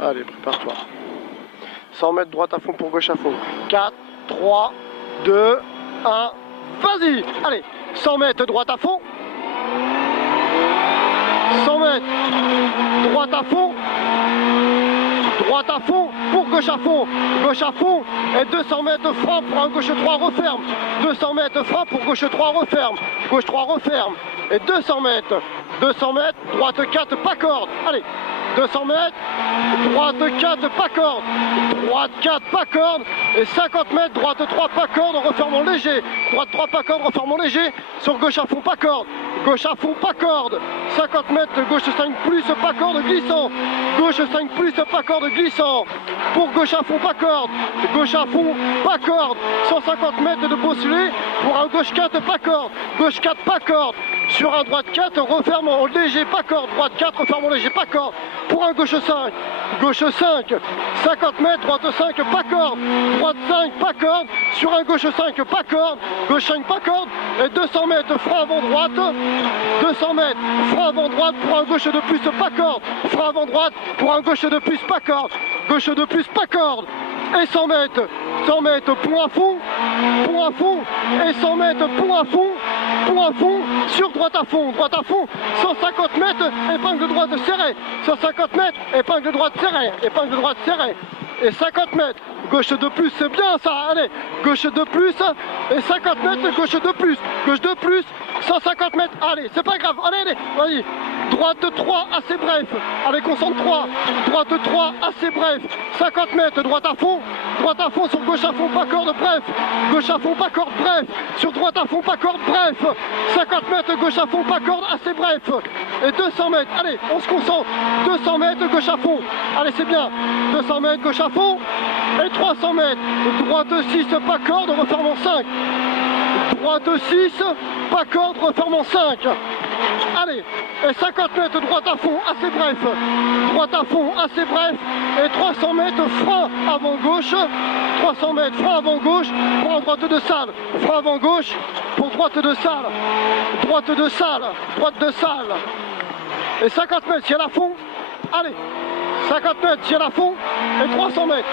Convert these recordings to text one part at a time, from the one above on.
Allez, prépare-toi. 100 mètres droite à fond pour gauche à fond. 4, 3, 2, 1, vas-y. Allez, 100 mètres droite à fond. 100 mètres droite à fond. Droite à fond pour gauche à fond. Gauche à fond et 200 mètres frein pour un gauche 3 referme. 200 mètres frein pour gauche 3 referme. Gauche 3 referme. Et 200 mètres. 200 mètres, droite 4, pas corde. Allez, 200 mètres, droite 4, pas corde. Droite 4, pas corde. Et 50 mètres, droite 3, pas corde, en refermant léger. Droite 3, pas corde, refermant léger. Sur gauche à fond, pas corde. Gauche à fond, pas corde. 50 mètres, gauche 5 plus, pas corde, glissant. Gauche 5 plus, pas corde, glissant. Pour gauche à fond, pas corde. Gauche à fond, pas corde. 150 mètres de bosselet. Pour un gauche 4, pas corde. Gauche 4, pas corde. Sur un droite 4, refermant léger, pas corde. Droite 4, refermant léger, pas corde. Pour un gauche 5. Gauche 5. 50 mètres, droite 5, pas corde. Droite 5, pas corde. Sur un gauche 5, pas corde. Gauche 5, pas corde. Et 200 mètres, frein avant droite. 200 mètres, frein avant droite pour un gauche de plus, pas corde. Frein avant droite pour un gauche de plus, pas corde. Gauche de plus, pas corde. Et 100 mètres, pont à fond, et 100 mètres, pont à fond, sur droite à fond, 150 mètres, épingle droite serrée, 150 mètres, épingle droite serrée, et 50 mètres, gauche de plus, c'est bien ça, allez, gauche de plus, et 50 mètres, gauche de plus, 150 mètres, allez, c'est pas grave, allez, vas-y, droite 3, assez bref, allez, concentre 3, droite 3, assez bref, 50 mètres, droite à fond, sur gauche à fond, pas corde, bref, gauche à fond, pas corde, bref, sur droite à fond, pas corde, bref, 50 mètres, gauche à fond, pas corde, assez bref, et 200 mètres, allez, on se concentre, 200 mètres, gauche à fond, allez, c'est bien, 200 mètres, gauche à fond, et 300 mètres, droite 6, pas corde, refermant 5, droite 6, pas corde, refermant 5, allez, et 50 mètres, droite à fond, assez bref, droite à fond, assez bref, et 300 mètres, frein avant gauche, 300 mètres, frein avant gauche, pour un droite de salle, frein avant gauche, pour droite de salle, et 50 mètres, ciel à fond, allez, 50 mètres, ciel à fond, et 300 mètres,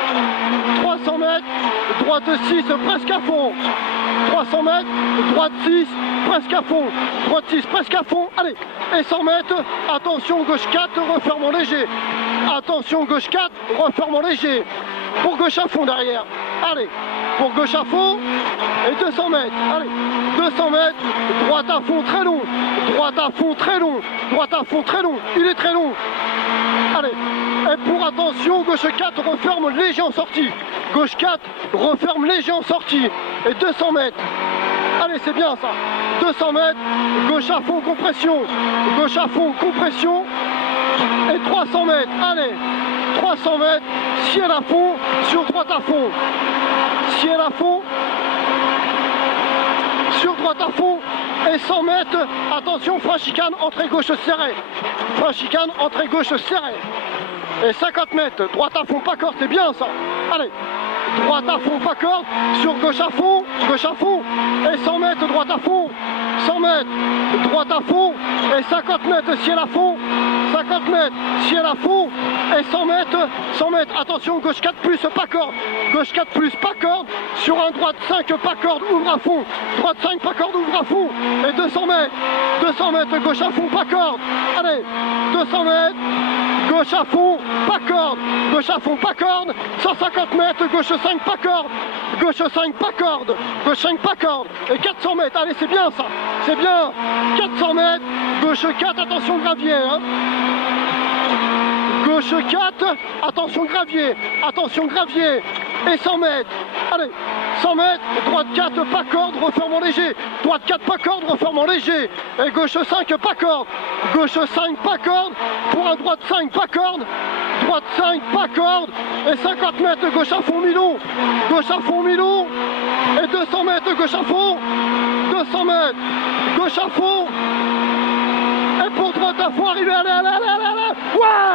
droite 6, presque à fond, 300 mètres, droite 6, presque à fond, droite 6, presque à fond, allez, et 100 mètres, attention, gauche 4, refermant léger, attention, gauche 4, refermant léger, pour gauche à fond derrière, allez, pour gauche à fond, et 200 mètres, allez, 200 mètres, droite à fond très long, il est très long, allez, et pour attention, gauche 4, referme léger en sortie, gauche 4, referme léger en sortie, et 200 mètres, allez, c'est bien ça, 200 mètres, gauche à fond, compression, et 300 mètres, allez, 300 mètres, ciel à fond, sur droite à fond, ciel à fond, sur droite à fond, et 100 mètres, attention, frein chicane, entrée gauche serrée, et 50 mètres, droite à fond, pas corde, c'est bien ça, allez, droite à fond, pas corde, sur gauche à fond, et 100 mètres, droite à fond, 100 mètres, droite à fond, et 50 mètres, ciel à fond, 50 mètres, ciel à fond, et 100 mètres, attention, gauche 4 plus, pas corde, sur un droite 5, pas corde, ouvre à fond, droite 5, pas corde, ouvre à fond, et 200 mètres, gauche à fond, pas corde, allez, 200 mètres, gauche à fond, pas corde, 150 mètres, gauche 5, pas corde, et 400 mètres, allez, c'est bien ça, 400 mètres, gauche 4, attention gravier, hein. Gauche 4, attention gravier, et 100 mètres, allez, 100 mètres, droite 4, pas corde, refermant léger, droite 4, pas corde, refermant léger, et gauche 5, pas corde, pour un droite 5, pas corde, et 50 mètres, gauche à fond, mi-long, et 200 mètres, gauche à fond, et pour droite à fond, arrivé, allez, ouais.